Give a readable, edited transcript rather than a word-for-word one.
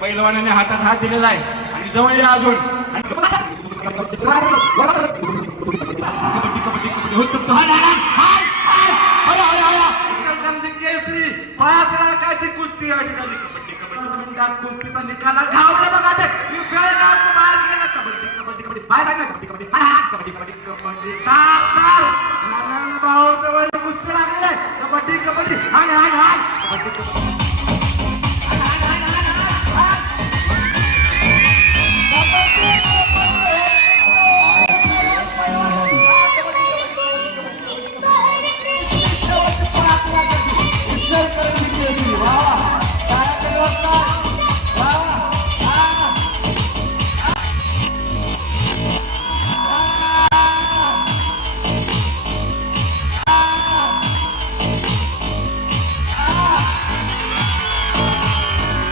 पैलवानाने हातात हात दिलेला आहे आणि जवळ या अजून केसरी 5 लाखाची कुस्ती या ठिकाणी कबड्डी कबड्डी 5 मिनिटात कुस्तीचा निकाल घावला बघा ते बेळगावचं बाज गेलं कबड्डी कबड्डी कबड्डी बाहेर लागला कबड्डी कबड्डी कबड्डी कबड्डी कबड्डी तार तार नाना भाऊ जवळ कुस्ती लागलेली कबड्डी कबड्डी हाय हाय हाय